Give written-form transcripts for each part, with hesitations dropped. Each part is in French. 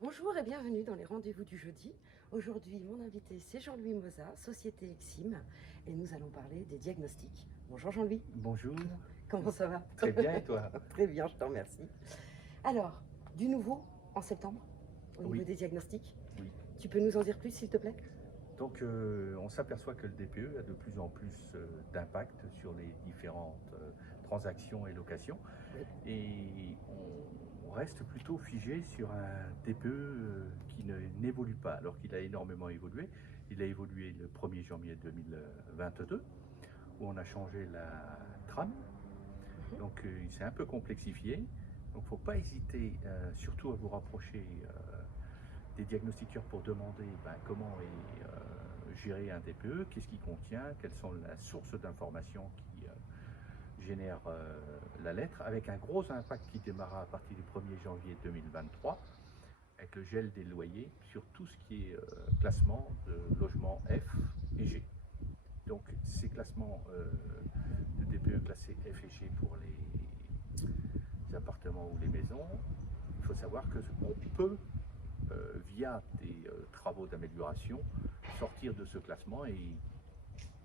Bonjour et bienvenue dans les rendez-vous du jeudi. Aujourd'hui, mon invité, c'est Jean-Louis Moza, Société Exim, et nous allons parler des diagnostics. Bonjour Jean-Louis, Bonjour, comment ça va? très bien et toi? Très bien, je te remercie. Alors, du nouveau en septembre, au niveau Oui, des diagnostics. oui. Tu peux nous en dire plus, s'il te plaît? Donc on s'aperçoit que le DPE a de plus en plus d'impact sur les différentes transactions et locations Oui. et on reste plutôt figé sur un DPE qui n'évolue pas alors qu'il a énormément évolué. Il a évolué le 1er janvier 2022 où on a changé la trame, Mhm. donc il s'est un peu complexifié. Donc il ne faut pas hésiter surtout à vous rapprocher des diagnostiqueurs pour demander comment est géré un DPE, qu'est-ce qu'il contient, quelles sont les sources d'informations qui génèrent la lettre, avec un gros impact qui démarra à partir du 1er janvier 2023, avec le gel des loyers sur tout ce qui est classement de logements F et G. Donc ces classements de DPE classés F et G pour les appartements ou les maisons, il faut savoir qu'on peut via des travaux d'amélioration, sortir de ce classement et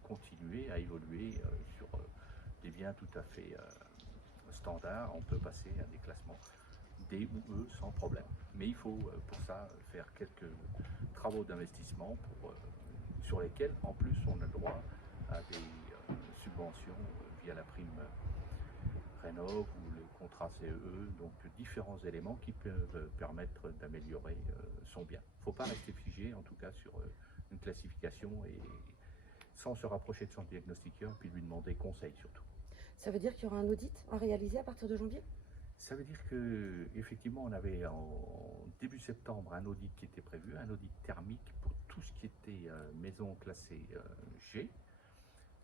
continuer à évoluer sur des biens tout à fait standards. On peut passer à des classements D ou E sans problème. Mais il faut pour ça faire quelques travaux d'investissement sur lesquels en plus on a droit à des subventions via la prime Rénov ou le contrat CEE, donc différents éléments qui peuvent permettre d'améliorer son bien. Il ne faut pas rester figé en tout cas sur une classification et sans se rapprocher de son diagnostiqueur puis lui demander conseil surtout. Ça veut dire qu'il y aura un audit à réaliser à partir de janvier? Ça veut dire que effectivement on avait en début septembre un audit qui était prévu, un audit thermique pour tout ce qui était maison classée G,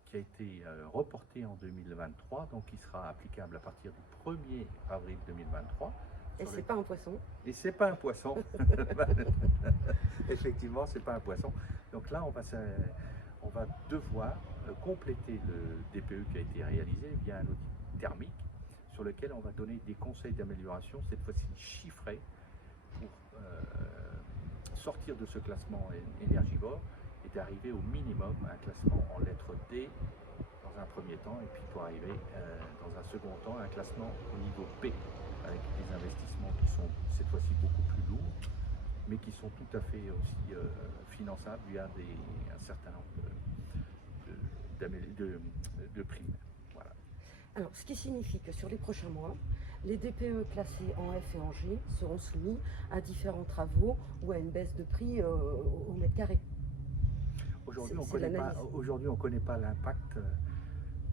qui a été reporté en 2023, donc il sera applicable à partir du 1er avril 2023. Et c'est pas un poisson? Et c'est pas un poisson. Effectivement, c'est pas un poisson. Donc là, on va devoir compléter le DPE qui a été réalisé via un audit thermique sur lequel on va donner des conseils d'amélioration, cette fois-ci chiffrés, pour sortir de ce classement énergivore et d'arriver au minimum à un classement en lettre D dans un premier temps, et puis pour arriver dans un second temps à un classement au niveau B, avec des investissements qui sont cette fois-ci beaucoup plus lourds, mais qui sont tout à fait aussi finançables via un certain nombre de primes. Voilà. Alors, ce qui signifie que sur les prochains mois, les DPE classés en F et en G seront soumis à différents travaux ou à une baisse de prix au mètre carré. Aujourd'hui, on ne connaît pas l'impact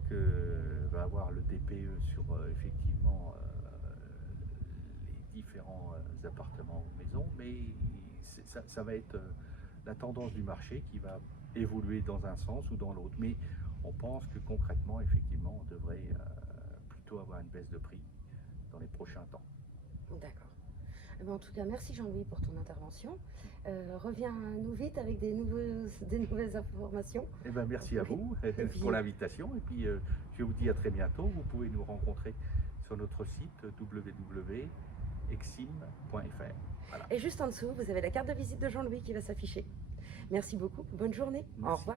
que va avoir le DPE sur effectivement les différents appartements ou maisons, mais ça va être la tendance du marché qui va évoluer dans un sens ou dans l'autre. Mais on pense que concrètement, effectivement, on devrait plutôt avoir une baisse de prix dans les prochains temps. D'accord. En tout cas, merci Jean-Louis pour ton intervention. Reviens-nous vite avec des nouvelles informations. Eh ben, merci à vous pour l'invitation. Et puis, je vous dis à très bientôt. Vous pouvez nous rencontrer sur notre site www.exim.fr. Voilà. Et juste en dessous, vous avez la carte de visite de Jean-Louis qui va s'afficher. Merci beaucoup. Bonne journée. Merci. Au revoir.